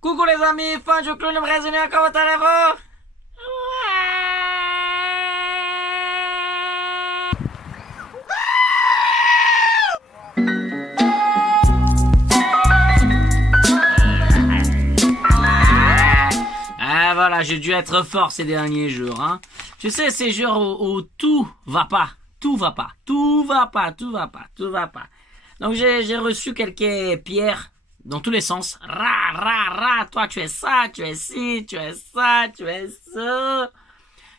Coucou les amis, fin du clown brésilien, comment allez-vous? Ah voilà, j'ai dû être fort ces derniers jours, hein. Tu sais, ces jours où tout va pas, tout va pas, tout va pas, tout va pas, tout va pas. Donc j'ai reçu quelques pierres dans tous les sens. Ra, ra, ra, toi tu es ça, tu es ci, tu es ça, tu es ça.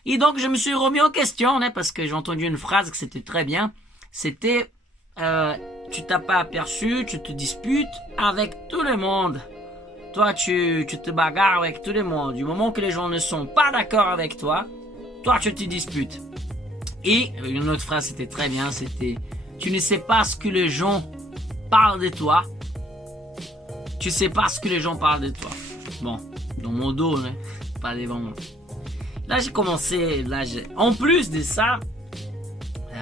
Et donc je me suis remis en question, hein, parce que j'ai entendu une phrase que c'était très bien. C'était, tu t'as pas aperçu, tu te disputes avec tout le monde. Toi tu te bagarres avec tout le monde. Du moment que les gens ne sont pas d'accord avec toi, toi tu te disputes. Et une autre phrase c'était très bien, c'était, tu ne sais pas ce que les gens parlent de toi. Tu sais pas ce que les gens parlent de toi. Bon, dans mon dos, hein, pas devant moi. Là, j'ai commencé. En plus de ça,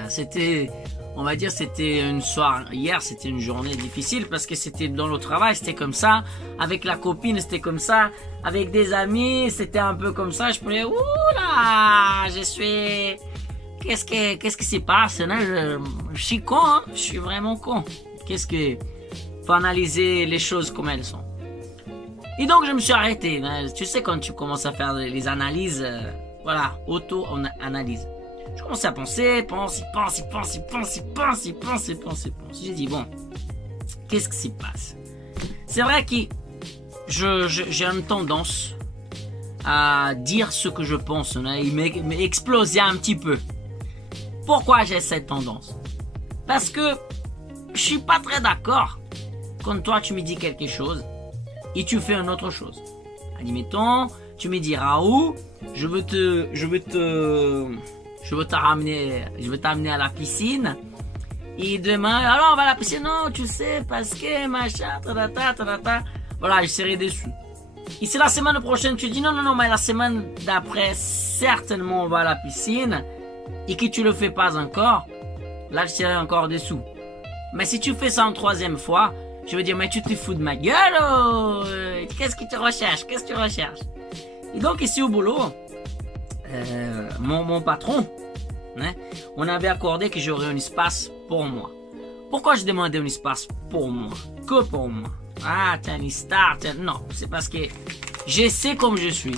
c'était, on va dire, c'était une soirée. Hier, c'était une journée difficile parce que c'était dans le travail, c'était comme ça. Avec la copine, c'était comme ça. Avec des amis, c'était un peu comme ça. Je prenais, oula, je suis. Qu'est-ce qui se passe, hein? Je suis con, hein? Je suis vraiment con. Faut analyser les choses comme elles sont. Et donc je me suis arrêté. Tu sais, quand tu commences à faire les analyses, voilà, auto-analyse. Je commençais à penser, pense. J'ai dit, bon, qu'est-ce qui se passe? C'est vrai que j'ai une tendance à dire ce que je pense, et m'exploser un petit peu. Pourquoi j'ai cette tendance? Parce que je suis pas très d'accord quand toi tu me dis quelque chose et tu fais une autre chose. Admettons, tu me dis Raoult, je veux t'amener à la piscine. Et demain, alors on va à la piscine, non, tu sais, parce que machin, ta. Voilà, je serai déçu. Et si la semaine prochaine tu dis non, mais la semaine d'après, certainement on va à la piscine, et que tu le fais pas encore, là je serai encore déçu. Mais si tu fais ça une troisième fois, je veux dire, mais tu te fous de ma gueule, oh, qu'est-ce que tu recherches? Et donc ici au boulot, mon patron, hein, on avait accordé que j'aurais un espace pour moi. Pourquoi je demandais un espace pour moi? Que pour moi? Ah, t'es une star, non, c'est parce que je sais comme je suis.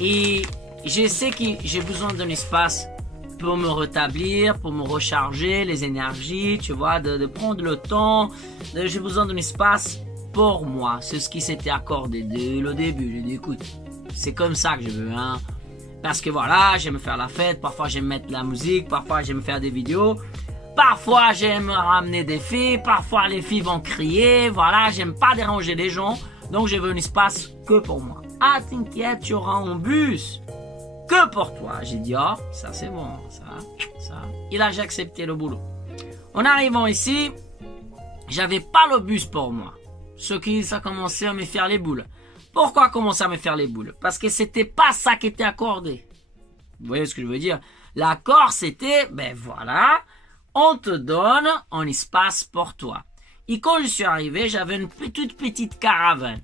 Et je sais que j'ai besoin d'un espace pour me rétablir, pour me recharger les énergies, tu vois, de prendre le temps. J'ai besoin d'un espace pour moi. C'est ce qui s'était accordé dès le début. J'ai dit, écoute, c'est comme ça que je veux, hein. Parce que voilà, j'aime faire la fête, parfois j'aime mettre de la musique, parfois j'aime faire des vidéos, parfois j'aime ramener des filles, parfois les filles vont crier, voilà, j'aime pas déranger les gens, donc je veux un espace que pour moi. Ah, t'inquiète, tu auras un bus que pour toi. J'ai dit, oh, ça c'est bon, ça. Et là, j'ai accepté le boulot. En arrivant ici, j'avais pas le bus pour moi. Ce qui, ça commençait à me faire les boules. Pourquoi commencer à me faire les boules? Parce que c'était pas ça qui était accordé. Vous voyez ce que je veux dire? L'accord, c'était, ben voilà, on te donne un espace pour toi. Et quand je suis arrivé, j'avais une petite caravane.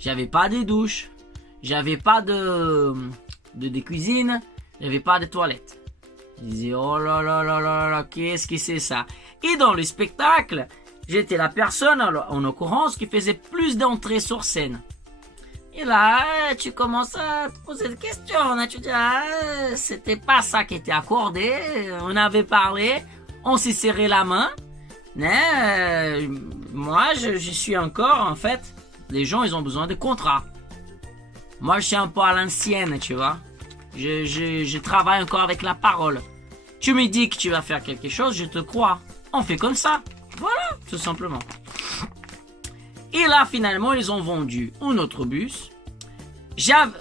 J'avais pas de douche, j'avais pas de cuisine, j'avais pas de toilette. Je disais, oh là, qu'est-ce que c'est ça? Et dans le spectacle, j'étais la personne, en occurrence, qui faisait plus d'entrées sur scène. Et là, tu commences à te poser des questions. Tu dis, c'était pas ça qui était accordé. On avait parlé, on s'est serré la main. Mais moi, je suis encore, en fait, les gens, ils ont besoin de contrats. Moi, je suis un peu à l'ancienne, tu vois. Je travaille encore avec la parole. Tu me dis que tu vas faire quelque chose, je te crois. On fait comme ça. Voilà, tout simplement. Et là, finalement, ils ont vendu un autre bus.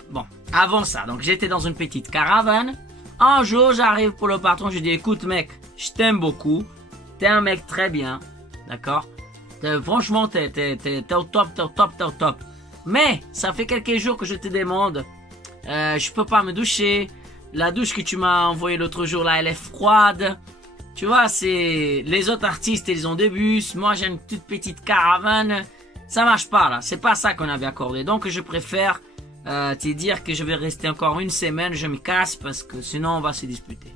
Bon, avant ça, donc j'étais dans une petite caravane. Un jour, j'arrive pour le patron, je dis, écoute mec, je t'aime beaucoup. T'es un mec très bien, d'accord? Franchement, t'es au top. Mais, ça fait quelques jours que je te demande, je peux pas me doucher. La douche que tu m'as envoyée l'autre jour, là, elle est froide. Tu vois, les autres artistes, ils ont des bus. Moi, j'ai une toute petite caravane. Ça marche pas là, c'est pas ça qu'on avait accordé. Donc je préfère te dire que je vais rester encore une semaine, je me casse parce que sinon on va se disputer.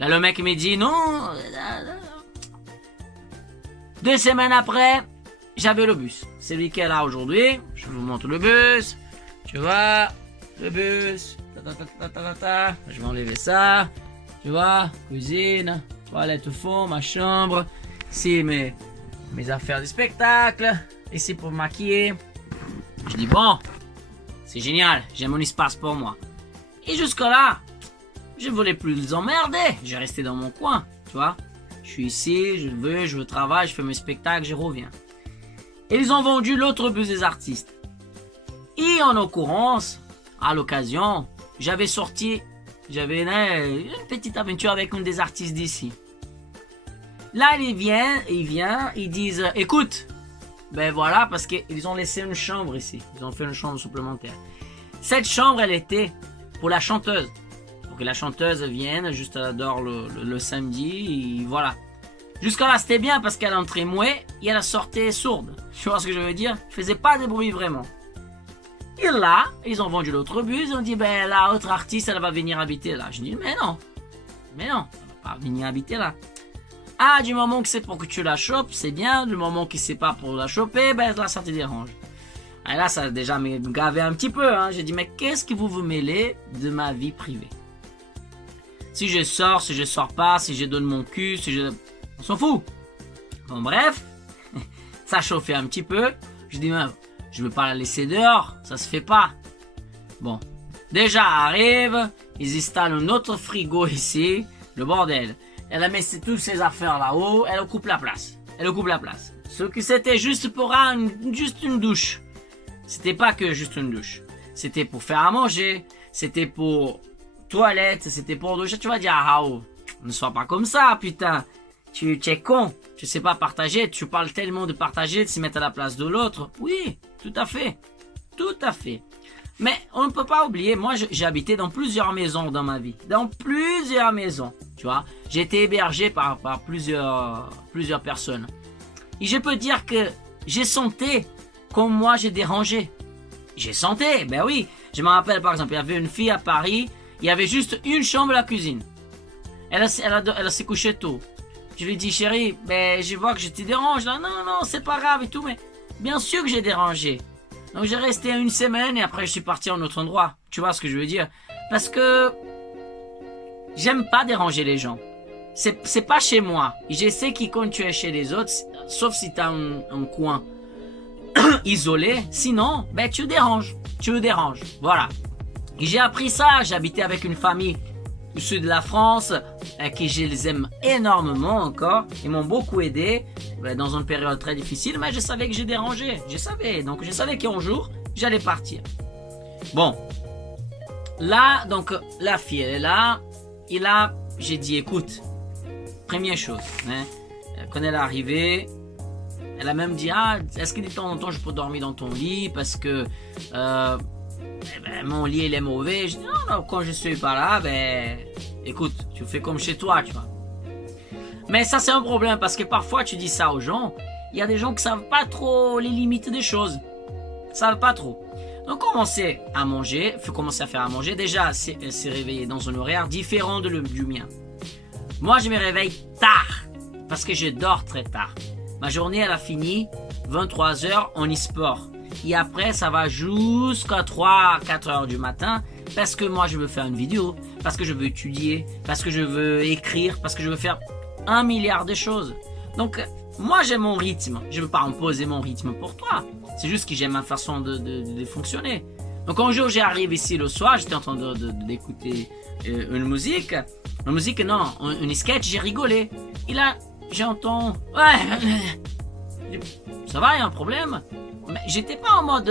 Là le mec me dit non. 2 semaines après, j'avais le bus. C'est lui qui est là aujourd'hui. Je vous montre le bus. Tu vois, le bus. Je vais enlever ça. Tu vois, cuisine, toilette au fond, ma chambre. Ici mes affaires de spectacle. Ici pour me maquiller. Je dis bon, c'est génial, j'ai mon espace pour moi. Et jusque là, je voulais plus les emmerder. J'ai resté dans mon coin, tu vois. Je suis ici, je travaille, je fais mes spectacles, je reviens. Et ils ont vendu l'autre bus des artistes. Et en occurrence, à l'occasion, j'avais une petite aventure avec une des artistes d'ici. Là, il vient, ils disent, écoute, ben voilà, parce qu'ils ont laissé une chambre ici. Ils ont fait une chambre supplémentaire. Cette chambre, elle était pour la chanteuse. Pour que la chanteuse vienne, juste elle adore le samedi, et voilà. Jusqu'à là, c'était bien parce qu'elle entrait mouée et elle sortait sourde. Tu vois ce que je veux dire? Elle faisait pas de bruit vraiment. Et là, ils ont vendu l'autre bus, ils ont dit, ben la autre artiste, elle va venir habiter là. Je dis, mais non, elle va pas venir habiter là. Ah, du moment que c'est pour que tu la chopes, c'est bien. Du moment que c'est pas pour la choper, ben là, ça te dérange. Et là, ça a déjà me gavé un petit peu. Hein. J'ai dit, mais qu'est-ce que vous vous mêlez de ma vie privée? Si je sors pas, si je donne mon cul, on s'en fout. Bon, bref, ça chauffait un petit peu. Je dis, mais je veux pas la laisser dehors, ça se fait pas. Bon, déjà arrive, ils installent un autre frigo ici, le bordel. Elle a mis toutes ses affaires là-haut, elle occupe la place. Ce que c'était juste pour juste une douche. C'était pas que juste une douche. C'était pour faire à manger, c'était pour toilette, c'était pour douche. Tu vas dire, ah oh, ne sois pas comme ça, putain. Tu es con, tu sais pas partager, tu parles tellement de partager, de se mettre à la place de l'autre. Oui, tout à fait. Mais on ne peut pas oublier, moi j'ai habité dans plusieurs maisons dans ma vie. Dans plusieurs maisons, tu vois. J'ai été hébergé par plusieurs personnes. Et je peux dire que j'ai senti comme moi j'ai dérangé. J'ai senti, ben oui. Je me rappelle par exemple, il y avait une fille à Paris, il y avait juste une chambre à la cuisine. Elle s'est couchée tôt. Je lui dis, chérie, ben je vois que je te dérange là. Non, c'est pas grave et tout, mais bien sûr que j'ai dérangé. Donc j'ai resté une semaine et après je suis parti à un autre endroit. Tu vois ce que je veux dire? Parce que j'aime pas déranger les gens. C'est pas chez moi. Et je sais que quand tu es chez les autres, sauf si tu as un coin isolé, sinon, ben tu déranges. Voilà. Et j'ai appris ça. J'habitais avec une famille du sud de la France, que je les aime énormément encore. Ils m'ont beaucoup aidé dans une période très difficile, mais je savais que j'ai dérangé. Donc je savais qu'un jour, j'allais partir. Bon. Là, donc, la fille, elle est là. Et là, j'ai dit, écoute, première chose, hein, quand elle est arrivée, elle a même dit, ah, est-ce que de temps en temps, je peux dormir dans ton lit parce que mon lit, il est mauvais. Je dis, non, quand je suis pas là, écoute, tu fais comme chez toi, tu vois. Mais ça, c'est un problème parce que parfois, tu dis ça aux gens. Il y a des gens qui savent pas trop les limites des choses. Ils savent pas trop. Donc, commencer à manger, faut commencer à faire à manger. Déjà, c'est réveiller dans un horaire différent du mien. Moi, je me réveille tard parce que je dors très tard. Ma journée, elle a fini 23h en e-sport. Et après, ça va jusqu'à 3-4 heures du matin parce que moi, je veux faire une vidéo, parce que je veux étudier, parce que je veux écrire, parce que je veux faire 1 milliard de choses. Donc, moi, j'ai mon rythme. Je ne veux pas imposer mon rythme pour toi. C'est juste que j'aime ma façon de fonctionner. Donc, un jour, j'arrive ici le soir, j'étais en train d'écouter une musique. Une musique, non, une sketch, j'ai rigolé. Et là, j'entends... Ouais, ça va, il y a un problème? Mais j'étais pas en mode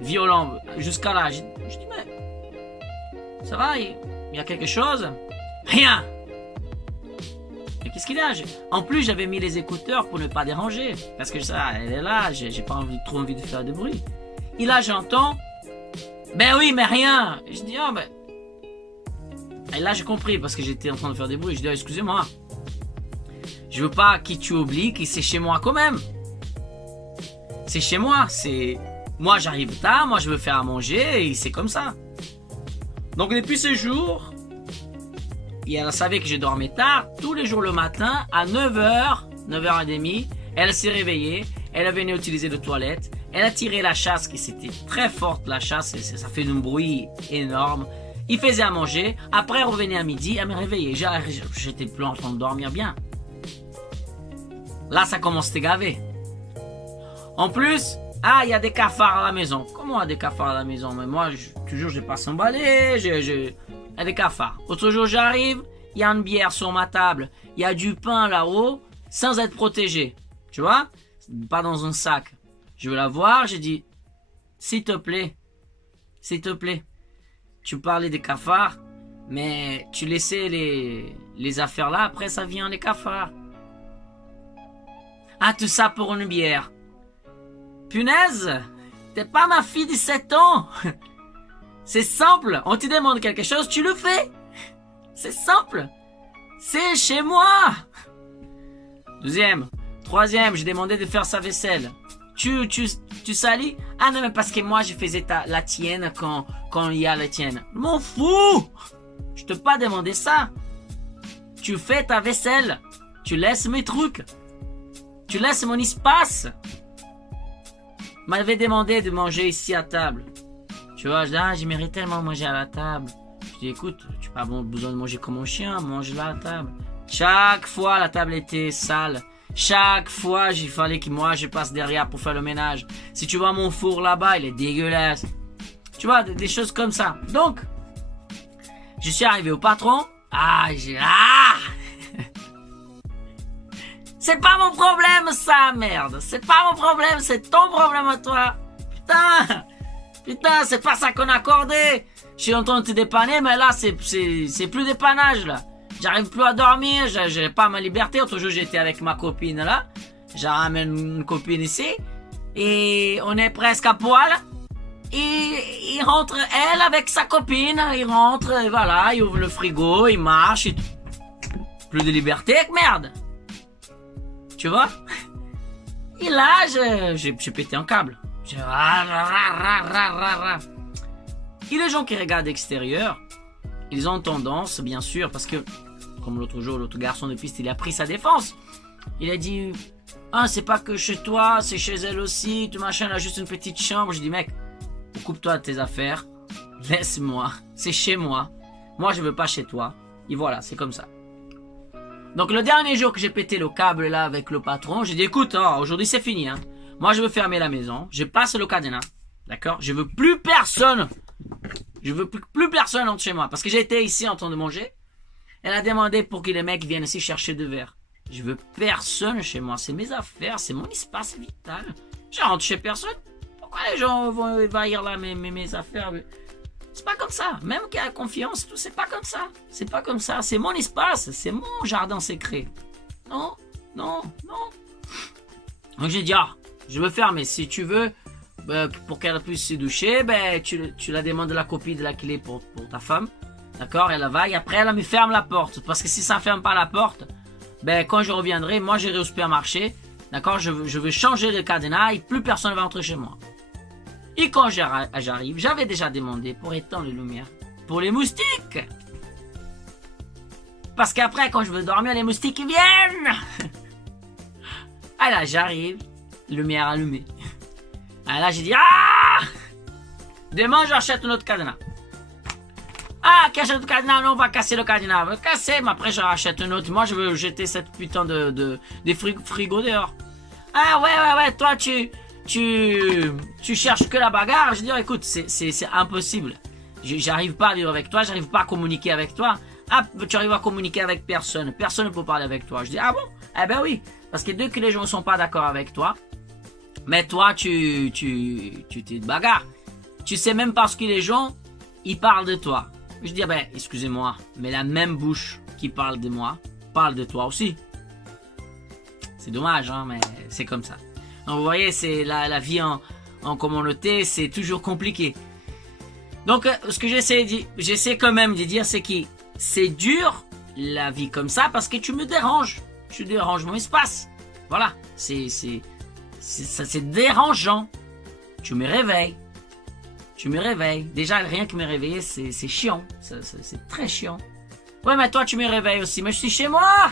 violent jusqu'à là. Je dis, mais ça va, il y a quelque chose? Rien. Mais qu'est-ce qu'il y a? En plus, j'avais mis les écouteurs pour ne pas déranger. Parce que ça, elle est là, j'ai pas trop envie de faire de bruit. Et là, j'entends, ben oui, mais rien. Je dis, oh, ben. Et là, j'ai compris parce que j'étais en train de faire des bruits. Je dis, oh, excusez-moi. Je veux pas que tu oublies que c'est chez moi quand même. C'est chez moi, c'est... Moi, j'arrive tard, moi, je veux faire à manger, et c'est comme ça. Donc, depuis ce jour, et elle savait que je dormais tard, tous les jours le matin, à 9h, 9h30, elle s'est réveillée, elle venait utiliser les toilettes, elle a tiré la chasse, qui c'était très forte, la chasse, ça fait un bruit énorme. Il faisait à manger, après elle revenait à midi, elle me réveillait, j'étais plus en train de dormir bien. Là, ça commence à te gaver. En plus, il y a des cafards à la maison. Comment il y a des cafards à la maison? Mais moi, toujours, je passe un balai, il y a des cafards. Autre jour, j'arrive, il y a une bière sur ma table, il y a du pain là-haut, sans être protégé. Tu vois? Pas dans un sac. Je veux la voir, j'ai dit, s'il te plaît, tu parlais des cafards, mais tu laissais les affaires là, après ça vient les cafards. Ah, tout ça pour une bière. Punaise, t'es pas ma fille de 7 ans. C'est simple, on te demande quelque chose, tu le fais. C'est simple. C'est chez moi. Deuxième, troisième, j'ai demandé de faire sa vaisselle. Tu salis? Ah non, mais parce que moi, je faisais la tienne quand il y a la tienne. M'en fous. Je t'ai pas demandé ça. Tu fais ta vaisselle. Tu laisses mes trucs. Tu laisses mon espace. M'avait demandé de manger ici à table. Tu vois, je mérite tellement manger à la table. Je dis, écoute, tu n'as pas besoin de manger comme un chien, mange là à la table. Chaque fois, la table était sale. Chaque fois, il fallait que moi, je passe derrière pour faire le ménage. Si tu vois mon four là-bas, il est dégueulasse. Tu vois, des choses comme ça. Donc, je suis arrivé au patron. C'est pas mon problème, ça, merde. C'est pas mon problème, c'est ton problème à toi. Putain, c'est pas ça qu'on a accordé. Je suis en train de te dépanner, mais là, c'est plus dépannage, là. J'arrive plus à dormir, j'ai pas ma liberté. L'autre jour, j'étais avec ma copine, là. J'ai ramené une copine ici. Et on est presque à poil. Et il rentre, elle, avec sa copine. Il rentre, et voilà, il ouvre le frigo, il marche. Plus de liberté, merde. Tu vois? Et là, j'ai pété un câble. Et les gens qui regardent l'extérieur, ils ont tendance, bien sûr, parce que, comme l'autre jour, l'autre garçon de piste, il a pris sa défense. Il a dit, c'est pas que chez toi, c'est chez elle aussi, tout machin, elle a juste une petite chambre. Je dis, mec, occupe-toi de tes affaires, laisse-moi, c'est chez moi. Moi, je veux pas chez toi. Et voilà, c'est comme ça. Donc le dernier jour que j'ai pété le câble là avec le patron, j'ai dit écoute, aujourd'hui c'est fini. Hein. Moi je veux fermer la maison, je passe le cadenas, d'accord? Je veux plus personne. Je veux plus personne entre chez moi. Parce que j'étais ici en train de manger. Elle a demandé pour que les mecs viennent ici chercher deux verres. Je veux personne chez moi, c'est mes affaires, c'est mon espace vital. Je rentre chez personne. Pourquoi les gens vont envahir là mes affaires? C'est pas comme ça. Même qu'il y a confiance, tout, c'est pas comme ça. C'est pas comme ça. C'est mon espace. C'est mon jardin secret. Non. Donc j'ai dit, je veux fermer. Si tu veux, pour qu'elle puisse se doucher, tu la demandes la copie de la clé pour ta femme. D'accord? Elle va et après elle me ferme la porte. Parce que si ça ne ferme pas la porte, quand je reviendrai, moi j'irai au supermarché. D'accord? Je veux changer le cadenas et plus personne ne va entrer chez moi. Et quand j'arrive, j'avais déjà demandé pour éteindre les lumières. Pour les moustiques. Parce qu'après, quand je veux dormir, les moustiques ils viennent. Ah là, j'arrive, lumière allumée. Ah là, j'ai dit, demain, j'achète un autre cadenas. Qu'achète un autre cadenas? Non, on va casser le cadenas. On va casser, mais après, je rachète un autre. Moi, je veux jeter cette putain de frigo dehors. Ouais, toi, tu cherches que la bagarre. Je dis, écoute, c'est impossible. J'arrive pas à vivre avec toi, j'arrive pas à communiquer avec toi. Tu arrives à communiquer avec personne. Personne ne peut parler avec toi. Je dis, bon? Eh ben oui. Parce que dès que les gens ne sont pas d'accord avec toi, mais toi, tu te bagarres. Tu sais même parce que les gens, ils parlent de toi. Je dis, excusez-moi, mais la même bouche qui parle de moi, parle de toi aussi. C'est dommage, hein, mais c'est comme ça. Donc vous voyez, c'est la vie en communauté, c'est toujours compliqué. Donc ce que j'essaie quand même de dire, c'est que c'est dur la vie comme ça parce que tu me déranges. Tu déranges mon espace. Voilà, c'est C'est dérangeant. Tu me réveilles. Tu me réveilles. Déjà, rien que me réveiller, c'est chiant. C'est très chiant. Ouais, mais toi, tu me réveilles aussi. Mais je suis chez moi.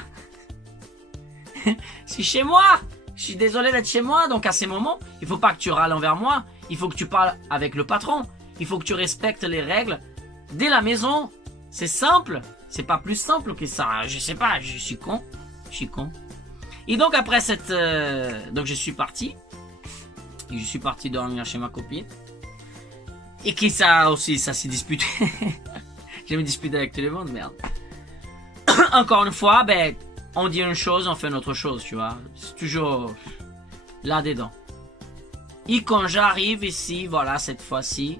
Je suis chez moi. Je suis désolé d'être chez moi. Donc, à ces moments, il faut pas que tu râles envers moi. Il faut que tu parles avec le patron. Il faut que tu respectes les règles dès la maison. C'est simple. C'est pas plus simple que ça. Je sais pas. Je suis con. Je suis con. Et donc, après cette... donc, je suis parti. Et je suis parti dormir chez ma copine. Et qui ça aussi, ça s'est disputé. J'ai me disputé avec tout le monde, merde. Encore une fois, ben, on dit une chose, on fait une autre chose, tu vois. C'est toujours là-dedans. Et quand j'arrive ici, voilà, cette fois-ci,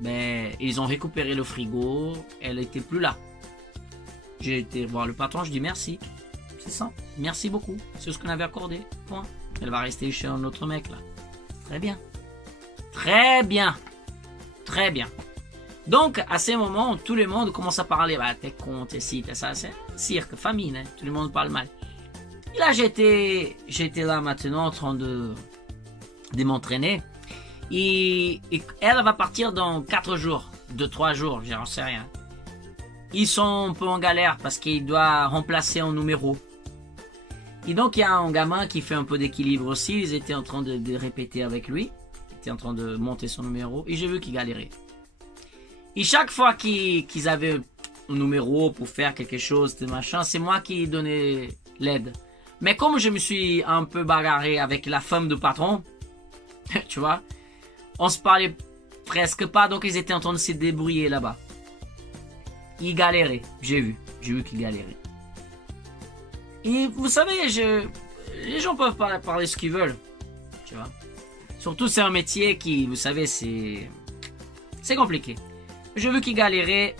ben, ils ont récupéré le frigo, elle était plus là. J'ai été voir le patron, je dis merci. C'est ça, merci beaucoup. C'est ce qu'on avait accordé, point. Elle va rester chez un autre mec, là. Très bien. Très bien. Très bien. Donc, à ces moments, tout le monde commence à parler. Bah, t'es con, t'es ci, t'es ça. C'est cirque, famine, hein. Tout le monde parle mal. Et là, j'étais là maintenant en train de m'entraîner. Et elle va partir dans 4 jours. 2-3 jours, j'en sais rien. Ils sont un peu en galère parce qu'il doit remplacer un numéro. Et donc, il y a un gamin qui fait un peu d'équilibre aussi. Ils étaient en train de répéter avec lui. Ils étaient en train de monter son numéro. Et j'ai vu qu'il galérait. Et chaque fois qu'ils avaient un numéro pour faire quelque chose, de machin, c'est moi qui donnais l'aide. Mais comme je me suis un peu bagarré avec la femme du patron, tu vois, on se parlait presque pas, donc ils étaient en train de se débrouiller là-bas. Ils galéraient, j'ai vu qu'ils galéraient. Et vous savez, les gens peuvent parler ce qu'ils veulent, tu vois. Surtout c'est un métier qui, vous savez, c'est compliqué. J'ai vu qu'il galérait,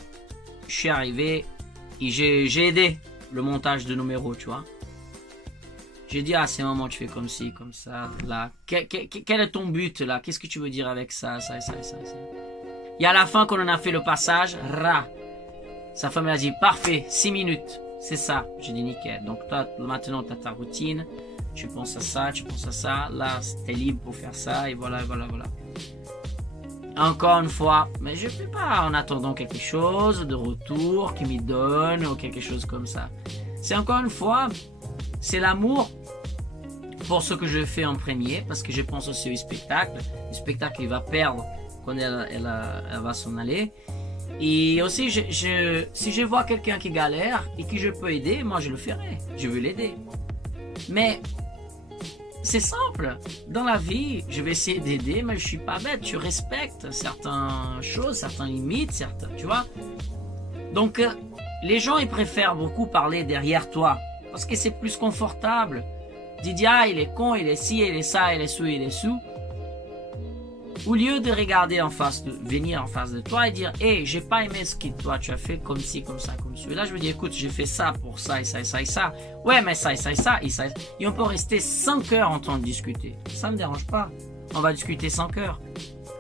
je suis arrivé et j'ai aidé le montage de numéros, tu vois. J'ai dit, à ces moments, tu fais comme ci, comme ça, là. Quel est ton but, là? Qu'est-ce que tu veux dire avec ça, ça. Et à la fin, quand on a fait le passage, sa femme elle a dit, parfait, 6 minutes, c'est ça. J'ai dit, nickel. Donc toi, maintenant, tu as ta routine, tu penses à ça, là, t'es libre pour faire ça, et voilà. Encore une fois, mais je ne fais pas en attendant quelque chose de retour qui me donne ou quelque chose comme ça. C'est encore une fois, c'est l'amour pour ce que je fais en premier, parce que je pense aussi au spectacle. Le spectacle, il va perdre quand elle va s'en aller. Et aussi, si je vois quelqu'un qui galère et que je peux aider, moi je le ferai. Je veux l'aider. Mais c'est simple. Dans la vie, je vais essayer d'aider, mais je suis pas bête. Tu respectes certaines choses, certaines limites, tu vois. Donc, les gens, ils préfèrent beaucoup parler derrière toi. Parce que c'est plus confortable. Didier, il est con, il est ci, il est ça, il est sous, il est sous. Au lieu de regarder venir en face de toi et dire, hey, j'ai pas aimé ce que toi tu as fait comme ci, comme ça, comme ça. Et là, je me dis, écoute, j'ai fait ça pour ça et ça et ça et ça. Ouais, mais ça et ça et ça et ça. Et on peut rester 5 heures en train de discuter. Ça me dérange pas. On va discuter 5 heures.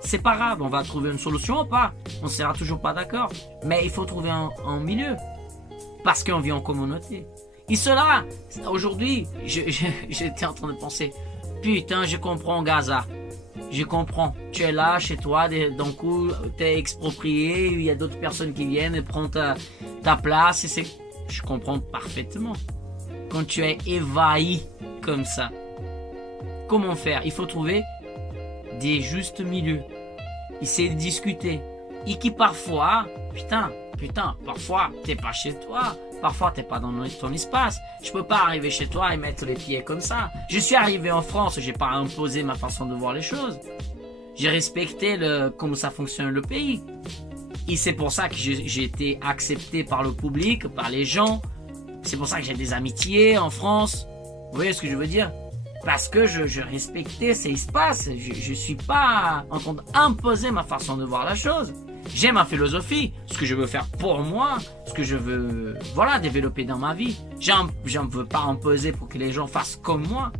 C'est pas grave, on va trouver une solution ou pas. On sera toujours pas d'accord. Mais il faut trouver un milieu. Parce qu'on vit en communauté. Et cela, aujourd'hui, j'étais en train de penser, putain, je comprends Gaza. Je comprends. Tu es là, chez toi, d'un coup, tu es exproprié, il y a d'autres personnes qui viennent et prennent ta place. Je comprends parfaitement. Quand tu es évahi comme ça, comment faire? Il faut trouver des justes milieux. Essayer de discuter. Et qui parfois, putain, parfois, t'es pas chez toi. Parfois, t'es pas dans ton espace. Je peux pas arriver chez toi et mettre les pieds comme ça. Je suis arrivé en France, j'ai pas imposé ma façon de voir les choses. J'ai respecté comment ça fonctionne le pays. Et c'est pour ça que j'ai été accepté par le public, par les gens. C'est pour ça que j'ai des amitiés en France. Vous voyez ce que je veux dire? Parce que je respectais ces espaces. Je suis pas en train d'imposer ma façon de voir la chose. J'ai ma philosophie, ce que je veux faire pour moi, ce que je veux, développer dans ma vie. J'en veux pas imposer pour que les gens fassent comme moi.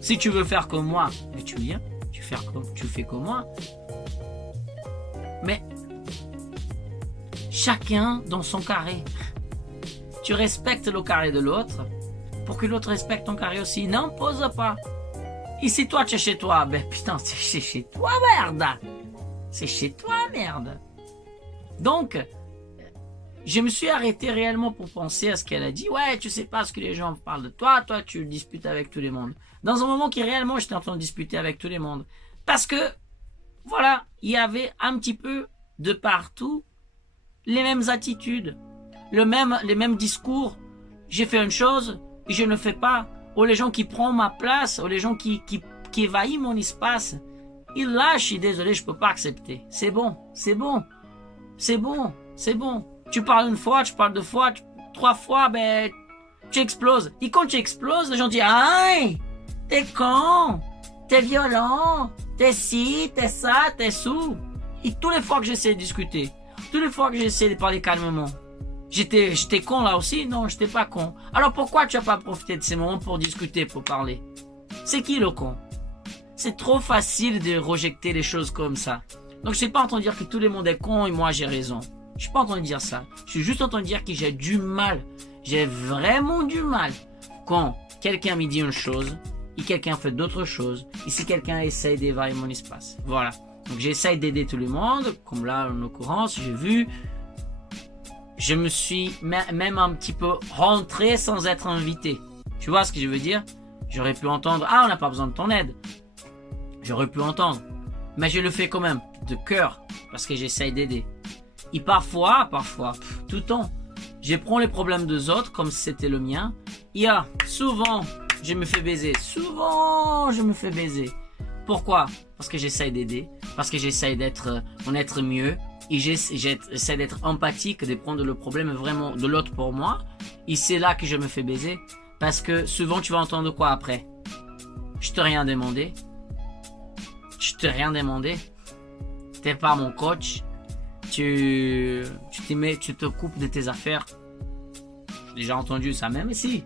Si tu veux faire comme moi, mais tu viens, tu fais comme moi. Mais chacun dans son carré. Tu respectes le carré de l'autre pour que l'autre respecte ton carré aussi. N'impose pas. Et si toi, tu es chez toi, ben putain, c'est chez toi, merde. C'est chez toi, merde. Donc, je me suis arrêté réellement pour penser à ce qu'elle a dit. Ouais, tu sais pas ce que les gens parlent de toi. Toi, tu disputes avec tout le monde. Dans un moment qui réellement, j'étais en train de disputer avec tout le monde. Parce que, voilà, il y avait un petit peu de partout les mêmes attitudes, les mêmes discours. J'ai fait une chose et je ne fais pas. Ou les gens qui prennent ma place, ou les gens qui évaillent mon espace. Et là, je suis désolé, je peux pas accepter. C'est bon, c'est bon, c'est bon, c'est bon. Tu parles une fois, tu parles deux fois, trois fois, ben, tu exploses. Et quand tu exploses, les gens disent, aïe, t'es con, t'es violent, t'es ci, t'es ça, t'es sous. Et toutes les fois que j'essaie de discuter, toutes les fois que j'essaie de parler calmement, j'étais con là aussi? Non, j'étais pas con. Alors pourquoi tu n'as pas profité de ces moments pour discuter, pour parler? C'est qui le con? C'est trop facile de rejeter les choses comme ça. Donc je suis pas en train de dire que tout le monde est con et moi j'ai raison. Je suis pas en train de dire ça. Je suis juste en train de dire que j'ai du mal. J'ai vraiment du mal quand quelqu'un me dit une chose et quelqu'un fait d'autres choses. Et si quelqu'un essaye d'évaluer mon espace. Voilà. Donc j'essaye d'aider tout le monde. Comme là, en l'occurrence, j'ai vu. Je me suis même un petit peu rentré sans être invité. Tu vois ce que je veux dire? J'aurais pu entendre, ah, on n'a pas besoin de ton aide. J'aurais pu entendre. Mais je le fais quand même, de cœur, parce que j'essaye d'aider. Et parfois, tout le temps, je prends les problèmes des autres comme si c'était le mien. Et souvent, je me fais baiser. Souvent, je me fais baiser. Pourquoi? Parce que j'essaye d'aider, parce que j'essaye d'être mieux. Et j'essaie d'être empathique, de prendre le problème vraiment de l'autre pour moi. Et c'est là que je me fais baiser. Parce que souvent tu vas entendre quoi après? Je t'ai rien demandé. Je t'ai rien demandé. T'es pas mon coach. Tu te coupes de tes affaires. J'ai déjà entendu ça, même ici,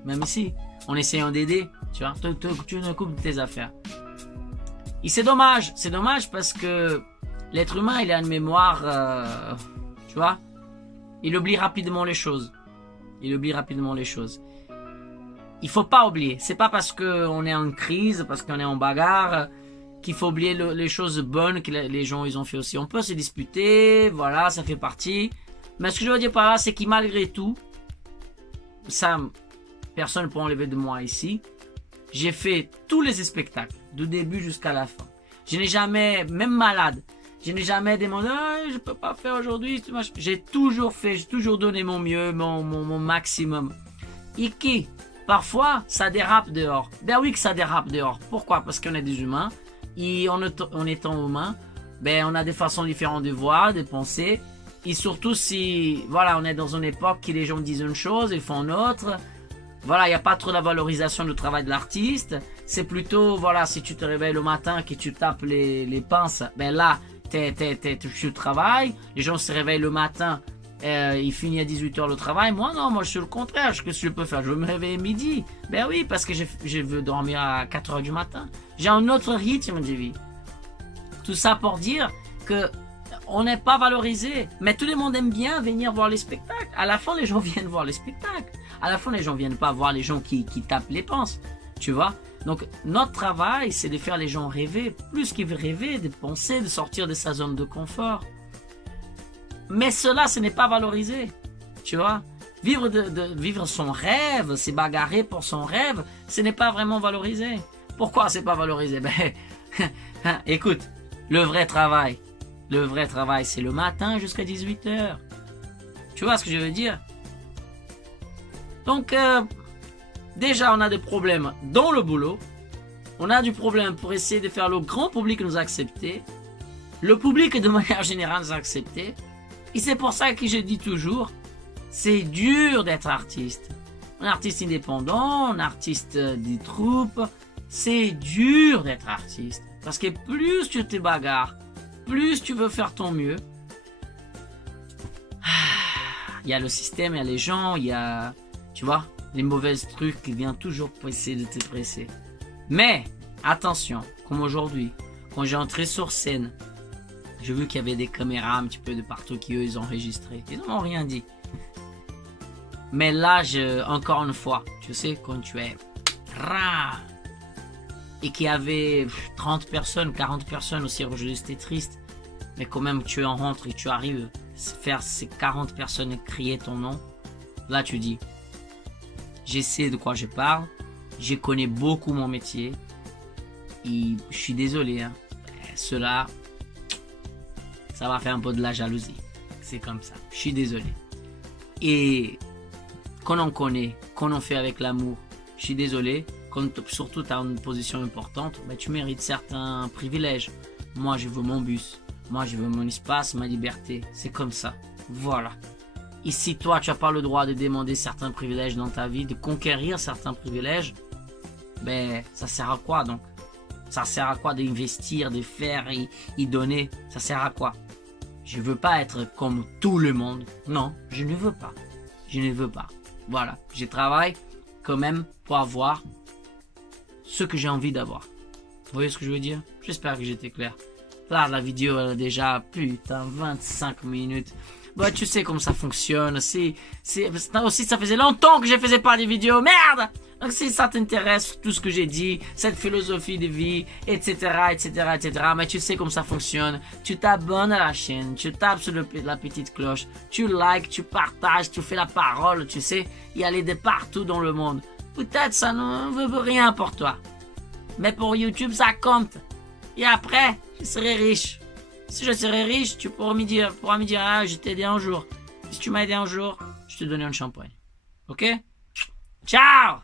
en essayant d'aider. Tu vois, tu te coupes de tes affaires. Et c'est dommage parce que l'être humain, il a une mémoire, tu vois, il oublie rapidement les choses. Il faut pas oublier. C'est pas parce qu'on est en crise, parce qu'on est en bagarre, qu'il faut oublier les choses bonnes que les gens ils ont fait aussi. On peut se disputer, voilà, ça fait partie. Mais ce que je veux dire par là, c'est que malgré tout, ça, personne ne peut enlever de moi ici. J'ai fait tous les spectacles, du début jusqu'à la fin. Je n'ai jamais, même malade, je n'ai jamais demandé, je peux pas faire aujourd'hui. J'ai toujours fait, j'ai toujours donné mon mieux, mon maximum. Et qui, parfois, ça dérape dehors. Ben oui que ça dérape dehors. Pourquoi? Parce qu'on est des humains. Et en étant humain, ben on a des façons différentes de voir, de penser. Et surtout si, voilà, on est dans une époque où les gens disent une chose et font une autre. Voilà, il n'y a pas trop la valorisation du travail de l'artiste. C'est plutôt, voilà, si tu te réveilles le matin, que tu tapes les pinces, ben là, tu travailles. Les gens se réveillent le matin, ils finissent à 18h le travail. Moi, non, moi, je suis le contraire. Qu'est-ce que je peux faire? Je veux me réveiller midi. Ben oui, parce que je veux dormir à 4h du matin. J'ai un autre rythme de vie. Tout ça pour dire que on n'est pas valorisé. Mais tout le monde aime bien venir voir les spectacles. À la fin, les gens viennent voir les spectacles. À la fin, les gens viennent pas voir les gens qui tapent les pinces. Tu vois? Donc, notre travail, c'est de faire les gens rêver. Plus qu'ils rêver, de penser, de sortir de sa zone de confort. Mais cela, ce n'est pas valorisé. Tu vois? Vivre son rêve, se bagarrer pour son rêve, ce n'est pas vraiment valorisé. Pourquoi c'est pas valorisé? Ben, écoute, le vrai travail, c'est le matin jusqu'à 18h. Tu vois ce que je veux dire? Donc, déjà, on a des problèmes dans le boulot. On a du problème pour essayer de faire le grand public nous accepter. Le public, de manière générale, nous accepter. Et c'est pour ça que je dis toujours, c'est dur d'être artiste. Un artiste indépendant, un artiste des troupes, c'est dur d'être artiste. Parce que plus tu te bagarres, plus tu veux faire ton mieux. Il y a le système, il y a les gens, il y a, tu vois, les mauvais trucs qui viennent toujours pour essayer de te presser. Mais, attention, comme aujourd'hui, quand j'ai entré sur scène, j'ai vu qu'il y avait des caméras un petit peu de partout qui eux ils ont enregistré. Ils n'ont rien dit. Mais là, encore une fois, tu sais, quand tu es et qu'il y avait 30 personnes, 40 personnes au siège juste, c'était triste. Mais quand même, tu en rentres et tu arrives à faire ces 40 personnes et crier ton nom. Là, tu dis, je sais de quoi je parle, je connais beaucoup mon métier, et je suis désolé, hein. Cela, ça va faire un peu de la jalousie. C'est comme ça, je suis désolé. Et quand on connaît, quand on fait avec l'amour, je suis désolé, quand surtout tu as une position importante, ben, tu mérites certains privilèges. Moi, je veux mon bus, moi, je veux mon espace, ma liberté. C'est comme ça. Voilà. Et si toi, tu n'as pas le droit de demander certains privilèges dans ta vie, de conquérir certains privilèges, ben, ça sert à quoi donc? Ça sert à quoi d'investir, de faire et donner? Ça sert à quoi? Je veux pas être comme tout le monde. Non, je ne veux pas. Je ne veux pas. Voilà. Je travaille quand même pour avoir ce que j'ai envie d'avoir. Vous voyez ce que je veux dire? J'espère que j'étais clair. Là, la vidéo, elle a déjà, putain, 25 minutes. Bah, tu sais comment ça fonctionne. Aussi, ça faisait longtemps que je faisais pas des vidéos. Merde! Donc, si ça t'intéresse, tout ce que j'ai dit, cette philosophie de vie, etc., etc., etc., mais tu sais comment ça fonctionne. Tu t'abonnes à la chaîne, tu tapes sur la petite cloche, tu likes, tu partages, tu fais la parole, tu sais, y aller de partout dans le monde. Peut-être ça ne veut rien pour toi. Mais pour YouTube, ça compte. Et après, je serai riche. Si je serai riche, tu pourras me dire, ah, je t'ai aidé un jour. Si tu m'as aidé un jour, je te donne un champagne. Ok? Ciao!